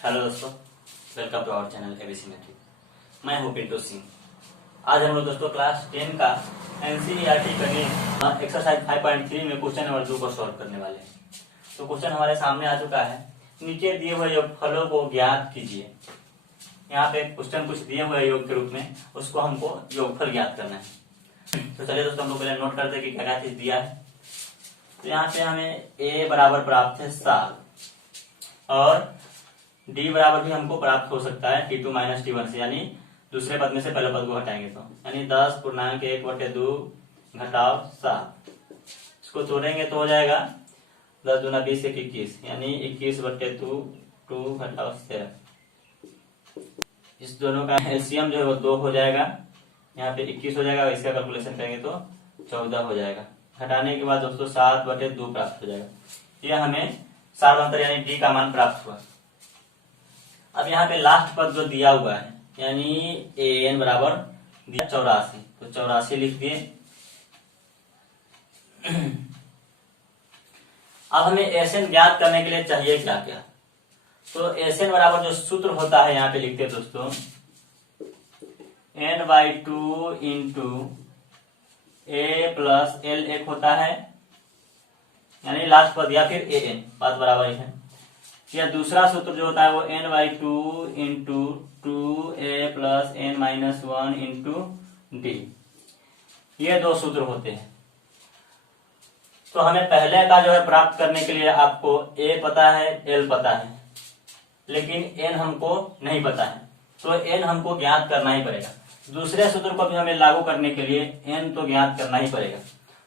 Hello दोस्तों, welcome to our channel ABC matric. मैं हूं पिंटू सिंह। आज हम लोग दोस्तों क्लास 10 का एनसीईआरटी गणित एक्सरसाइज 5.3 में क्वेश्चन नंबर 2 को सॉल्व करने वाले हैं। तो क्वेश्चन हमारे सामने आ चुका है। नीचे दिए हुए योगफलों को ज्ञात कीजिए। यहाँ पे क्वेश्चन कुछ दिए हुए योग के रूप में, उसको हमको योगफल ज्ञात करना है। तो चलिए दोस्तों, हम लोग पहले नोट करते हैं कि क्या क्या चीज दिया है। तो यहाँ पे हमें ए बराबर प्राप्त है 7 और डी बराबर भी हमको प्राप्त हो सकता है T2 माइनस T1 से, यानी दूसरे पद में से पहले पद को हटाएंगे तो, यानी 10.1/2 घटाव 7। इसको तोड़ेंगे तो हो जाएगा 10 दूना 20 1 21, यानी 21/2 घटाव 7। इस दोनों का एलसीएम जो है वो 2 हो जाएगा, यहाँ पे 21 हो जाएगा। इसका कैलकुलेशन करेंगे तो 14 हो जाएगा। घटाने के बाद दोस्तों 7/2 प्राप्त हो जाएगा। यह हमें साधारणतः यानी डी का मान प्राप्त हुआ। अब यहाँ पे लास्ट पद जो दिया हुआ है, यानी एन बराबर दिया 84, तो 84 लिख दिए। अब हमें एसएन ज्ञात करने के लिए चाहिए क्या क्या। तो एसएन बराबर जो सूत्र होता है यहाँ पे लिखते हैं दोस्तों, n/2 इंटू ए प्लस एल एक होता है, यानी लास्ट पद, या फिर एन, बात बराबर है। या दूसरा सूत्र जो होता है वो n/2 into 2a plus n-1 into D. ये दो सूत्र होते हैं। तो हमें पहले का जो है प्राप्त करने के लिए आपको a पता है, l पता है, लेकिन n हमको नहीं पता है, तो n हमको ज्ञात करना ही पड़ेगा। दूसरे सूत्र को भी हमें लागू करने के लिए n तो ज्ञात करना ही पड़ेगा।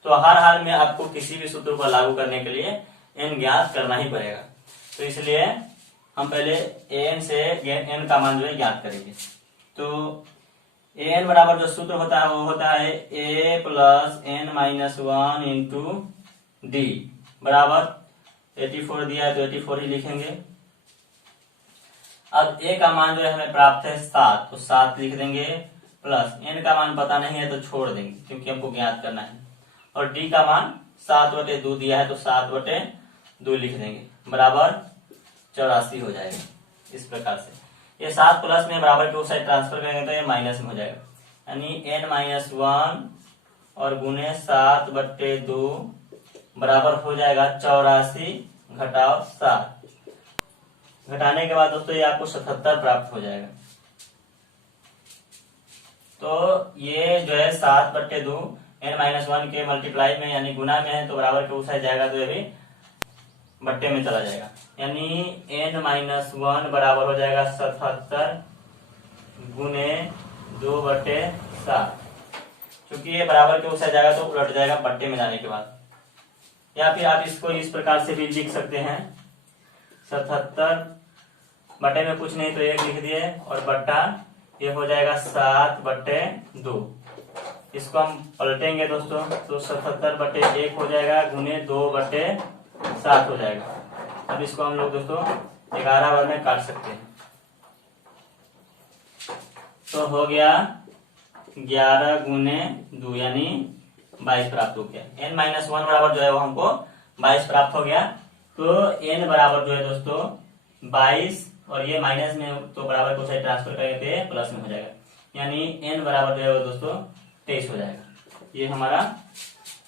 तो हर हाल में आपको किसी भी सूत्र को लागू करने के लिए n ज्ञात करना ही पड़ेगा। तो इसलिए हम पहले an से n का मान जो है ज्ञात करेंगे। तो an बराबर जो सूत्र होता है वो होता है a plus n-1 into D बराबर 84 दिया है तो 84 ही लिखेंगे। अब a का मान जो है हमें प्राप्त है 7, तो 7 लिख देंगे, प्लस n का मान पता नहीं है तो छोड़ देंगे क्योंकि हमको ज्ञात करना है, और d का मान 7/2 दिया है तो 7/2 लिख देंगे, बराबर 84 हो जाएगा। इस प्रकार से ये 7 प्लस में बराबर के उस साइड ट्रांसफर करेंगे तो ये माइनस में हो जाएगा, यानी n-1 और गुने 7/2 बराबर हो जाएगा 84 घटाव 7। घटाने के बाद दोस्तों ये आपको 77 प्राप्त हो जाएगा। तो ये जो है 7/2 n-1 के मल्टीप्लाई में यानी गुना में है, तो बराबर के उस साइड जाएगा तो ये भी बट्टे में चला जाएगा, यानी n-1 बराबर हो जाएगा 77 गुने 2/7। क्योंकि ये बराबर के उस साइड जाएगा तो उलट जाएगा बट्टे में जाने के बाद। या फिर आप इसको इस प्रकार से भी लिख सकते हैं, 77 बट्टे में कुछ नहीं तो 1 लिख दिए, और बट्टा ये हो जाएगा 7/2। इसको हम पलटेंगे दोस्तों तो 77/1 हो जाएगा गुने 2/7 हो जाएगा। अब इसको हम लोग दोस्तों 11 बार में काट सकते हैं, तो हो गया 11 गुने 2 यानी 22 प्राप्त हो गया। n-1 बराबर जो है वो हमको 22 प्राप्त हो गया। तो n बराबर जो है दोस्तों 22, और ये माइनस में तो बराबर को साइड ट्रांसफर करेंगे तो प्लस में हो जाएगा, यानी n बराबर जो है वो दोस्तों 23 हो जाएगा। ये हमारा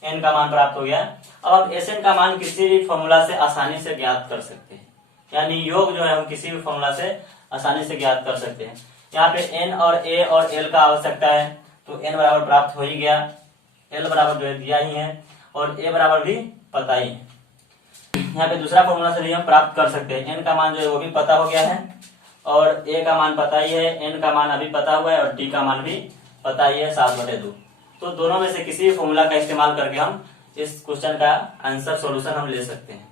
n का मान प्राप्त हो गया। अब Sn का मान किसी भी फॉर्मूला से आसानी से ज्ञात कर सकते हैं, यानी योग जो है हम किसी भी फॉर्मूला से आसानी से ज्ञात कर सकते हैं। यहाँ पे n और a और l का आवश्यकता है, तो n बराबर प्राप्त हो ही गया, l बराबर जो है दिया ही है, और a बराबर भी पता ही है। यहाँ पे दूसरा फॉर्मूला से भी हम प्राप्त कर सकते हैं। n का मान जो है वो भी पता हो गया है, और a का मान पता ही है, n का मान अभी पता हुआ है, और d का मान भी पता ही है 7/2। तो दोनों में से किसी भी फॉर्मूला का इस्तेमाल करके हम इस क्वेश्चन का आंसर सॉल्यूशन हम ले सकते हैं।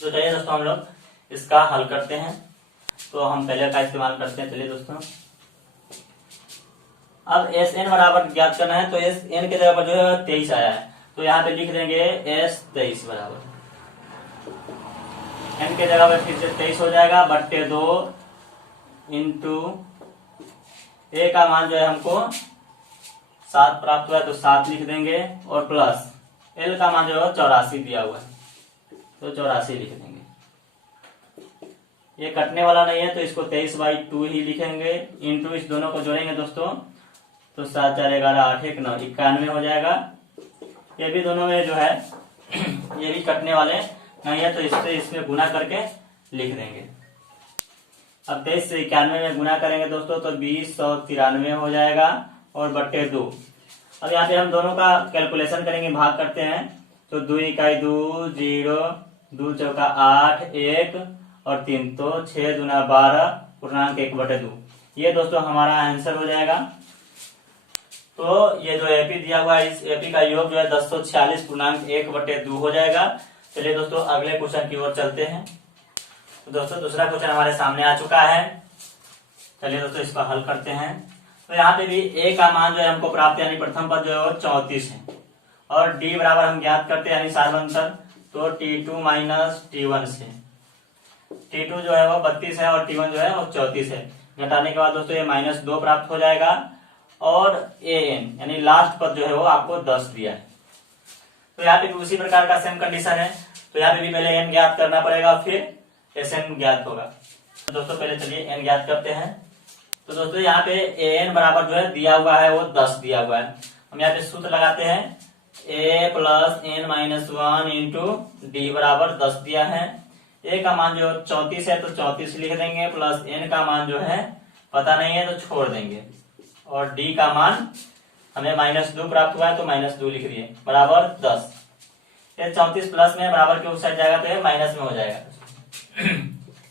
तो चलिए दोस्तों हम लोग इसका हल करते हैं। तो हम पहले का इस्तेमाल करते हैं। चलिए दोस्तों, अब Sn बराबर ज्ञात करना है, तो Sn के जगह पर जो है 23 आया है, तो यहाँ पे लिख देंगे S23 बराबर n के जगह पर फिर से 23 हो जाएगा, बट्टे 2 इंटू a का मान जो है हमको 7 प्राप्त हुआ है तो 7 लिख देंगे, और प्लस l का मान जो है 84 दिया हुआ है तो 84 लिख देंगे। ये कटने वाला नहीं है तो इसको 23/2 ही लिखेंगे, इंटू इस दोनों को जोड़ेंगे दोस्तों तो 7 4 11 8 1 9 91 हो जाएगा। ये भी दोनों में जो है ये भी कटने वाले नहीं है तो इससे इसमें गुना करके लिख देंगे। अब 23 से 91 में गुना करेंगे दोस्तों तो 2093 हो जाएगा और बट्टे 2। अब यहाँ पे हम दोनों का कैलकुलेशन करेंगे, भाग करते हैं तो 2 इकाई 2 0 2 चौका 8 1 और 3 तो 6 दूना 12 पूर्णांक 1/2। ये दोस्तों हमारा आंसर हो जाएगा। तो ये जो एपी दिया हुआ है इस एपी का योग जो है 1046 पूर्णांक 1/2 हो जाएगा। चलिए दोस्तों अगले क्वेश्चन की ओर चलते हैं। तो दोस्तों दूसरा क्वेश्चन हमारे सामने आ चुका है। चलिए दोस्तों इसको हल करते हैं। तो यहाँ पे भी ए का मान जो है हमको प्राप्त यानी प्रथम पद जो है वो 34 है और डी बराबर हम ज्ञात करते हैं यानी सार्वंतर तो T2 माइनस T1 से। T2 जो है वो 32 है और T1 जो है वो 34 है। घटाने के बाद दोस्तों ये -2 प्राप्त हो जाएगा और an यानी लास्ट पद जो है वो आपको 10 दिया है। तो यहाँ पे भी उसी प्रकार का सेम कंडीशन है। तो यहाँ पे भी पहले n ज्ञात करना पड़ेगा फिर Sn ज्ञात होगा। तो दोस्तों पहले चलिए n ज्ञात करते हैं। तो दोस्तों यहाँ पे an बराबर जो है दिया हुआ है वो 10 दिया हुआ है। हम यहाँ पे सूत्र लगाते हैं a plus n-1 into D बराबर 10 दिया है। a का मान जो 34 है तो 34 लिख देंगे प्लस n का मान जो है पता नहीं है तो छोड़ देंगे और d का मान हमें -2 प्राप्त हुआ है तो -2 लिख दिए बराबर 10। ये 34 प्लस में बराबर के उस साइड जाएगा तो ये माइनस में हो जाएगा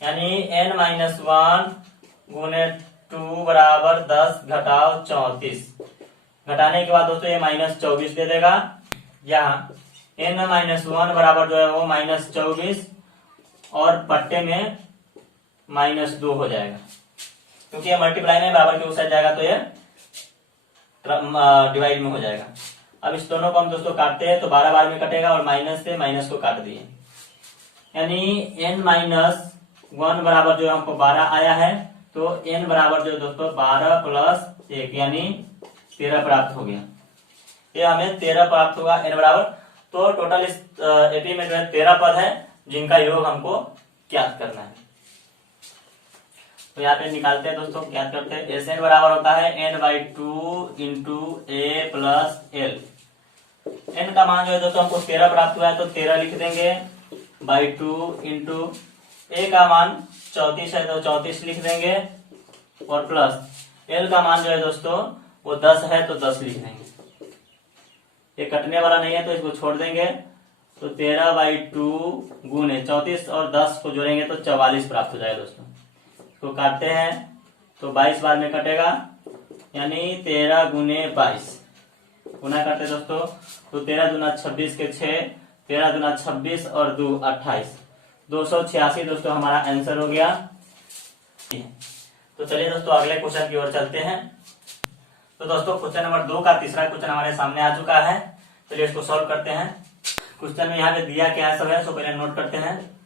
यानी n-1 गुने 2 बराबर 10 घटाओ 34। घटाने के बाद दोस्तों ये -24 दे देगा। यहाँ n-1 बराबर जो है वो -24 और पट्टे में -2 हो जाएगा क्योंकि ये मल्टीप्लाई में बराबर के उस साइड जाएगा तो ये डिवाइड में हो जाएगा। अब इस दोनों को हम दोस्तों काटते हैं तो 12 बार में कटेगा और माइनस से माइनस को काट दिए यानी n-1 बराबर जो हमको 12 आया है तो n बराबर जो दोस्तों 12 प्लस 1 यानी 13 प्राप्त हो गया। ये हमें 13 प्राप्त होगा n बराबर। तो टोटल इस एपी में जो है 13 पद है जिनका योग हमको ज्ञात करना है। तो यहाँ पे निकालते हैं दोस्तों, ज्ञात करते हैं। Sn बराबर होता है n/2 into a plus l। n का मान जो है दोस्तों हमको 13 प्राप्त हुआ है तो 13 लिख देंगे /2 इंटू a का मान 34 है तो 34 लिख देंगे और प्लस l का मान जो है दोस्तों वो 10 है तो 10 लिख देंगे। ये कटने वाला नहीं है तो इसको छोड़ देंगे तो 13/2 गुने 34 और 10 को जोड़ेंगे तो 44 प्राप्त हो जाएगा दोस्तों। इसको काटते हैं तो 22 बार में कटेगा यानी 13 गुने 22 गुना करते दोस्तों तो 13 दूना 26 के 6 13 दूना 26 और 2 28 286 दोस्तों हमारा आंसर हो गया। तो चलिए दोस्तों अगले क्वेश्चन की ओर चलते हैं। तो दोस्तों क्वेश्चन नंबर 2 का तीसरा क्वेश्चन हमारे सामने आ चुका है। चलिए इसको सॉल्व करते हैं। क्वेश्चन में यहाँ पे दिया क्या है सब है, सो पहले नोट करते हैं।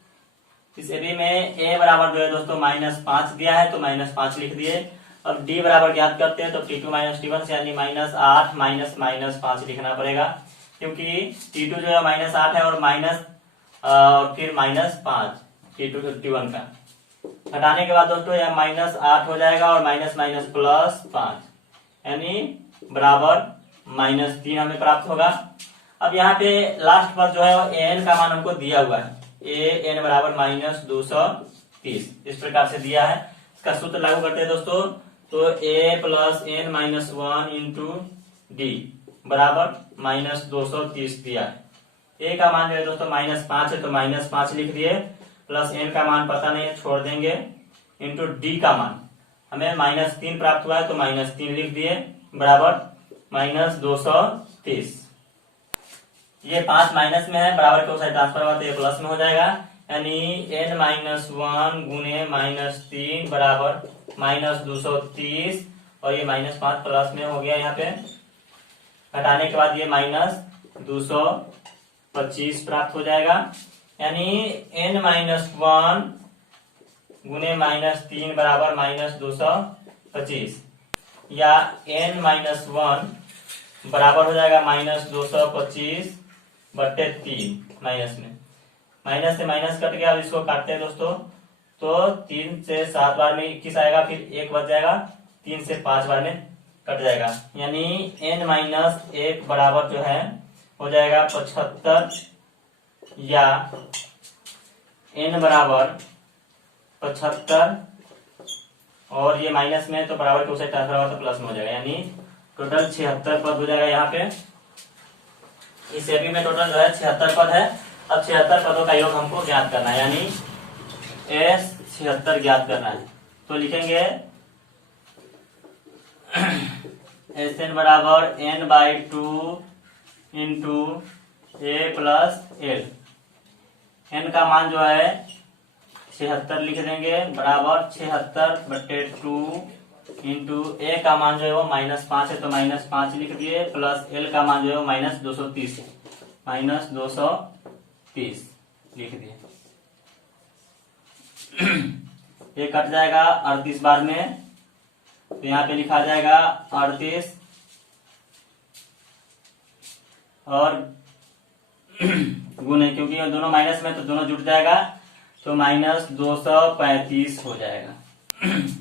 इस एबी में a बराबर जो है दोस्तों -5 दिया है तो -5 लिख दिए। अब d बराबर ज्ञात करते हैं तो T2 माइनस T1 से यानी -8 -5 लिखना पड़ेगा क्योंकि T2 जो है -8 है और फिर -5 T2 T1 का। हटाने के बाद दोस्तों यह -8 हो जाएगा और माइनस प्लस 5 यानी बराबर -3 हमें प्राप्त होगा। अब यहाँ पे लास्ट पर जो है an का मान हमको दिया हुआ है an बराबर -230 इस प्रकार से दिया है। इसका सूत्र लागू करते हैं दोस्तों तो a plus n-1 into D बराबर -230 दिया है। a का मान जो है दोस्तों -5 है तो -5 लिख दिए प्लस n का मान पता नहीं है छोड़ देंगे इंटू डी का मान हमें -3 प्राप्त हुआ है तो -3 लिख दिए बराबर -230। ये 5 माइनस में है बराबर के उस साइड ट्रांसफर हुआ तो ये प्लस में हो जाएगा यानी n-1 गुने -3 बराबर -230 और ये -5 प्लस में हो गया। यहाँ पे हटाने के बाद ये -225 प्राप्त हो जाएगा यानी n-1 गुने -3 बराबर -225 या n-1 बराबर हो जाएगा -225 बट्टे 3 माइनस में। माइनस से माइनस कट गया। अब इसको काटते हैं दोस्तों तो 3 से 7 बार में 21 आएगा, फिर 1 बच जाएगा, 3 से 5 बार में कट जाएगा, यानी n-1 बराबर जो है हो जाएगा 75, या n बराबर 75 और ये माइनस में तो बराबर के उसे ट्रांसफर होगा तो प्लस में हो जाएगा, यानी टोटल 76 पद हो जाएगा। यहाँ पे इस एपी में टोटल जो है 76 पद है। अब 76 पदों का योग हमको ज्ञात करना है, यानी एस 76 ज्ञात करना है। तो लिखेंगे एस एन बराबर n/2 इंटू ए प्लस एल। एन का मान जो है 76 लिख देंगे, बराबर 76/2 इंटू ए का मान जो है वो -5 है तो -5 लिख दिए, प्लस एल का मान जो है वो -230 है, -230 लिख दिए। ये कट जाएगा 38 बार में, तो यहाँ पे लिखा जाएगा 38 और गुने, क्योंकि ये दोनों माइनस में तो दोनों जुट जाएगा, तो -235 हो जाएगा।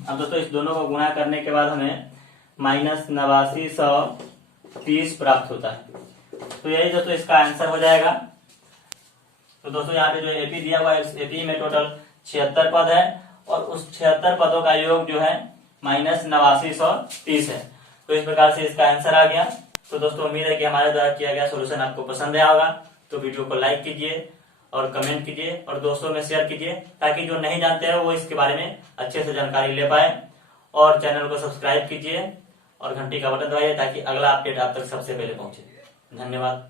अब दोस्तों इस दोनों को गुणा करने के बाद हमें -8930 प्राप्त होता है। तो यही दोस्तों इसका आंसर हो जाएगा। तो दोस्तों यहाँ पे जो एपी दिया हुआ है, इस एपी में टोटल 76 पद है और उस 76 पदों का योग जो है -8930 है। तो इस प्रकार से इसका आंसर आ गया। तो दोस्तों उम्मीद है कि हमारे द्वारा किया गया सोल्यूशन आपको पसंद आया होगा। तो वीडियो को लाइक कीजिए और कमेंट कीजिए और दोस्तों में शेयर कीजिए, ताकि जो नहीं जानते हैं वो इसके बारे में अच्छे से जानकारी ले पाए। और चैनल को सब्सक्राइब कीजिए और घंटी का बटन दबाइए, ताकि अगला अपडेट आप तक सबसे पहले पहुंचे। धन्यवाद।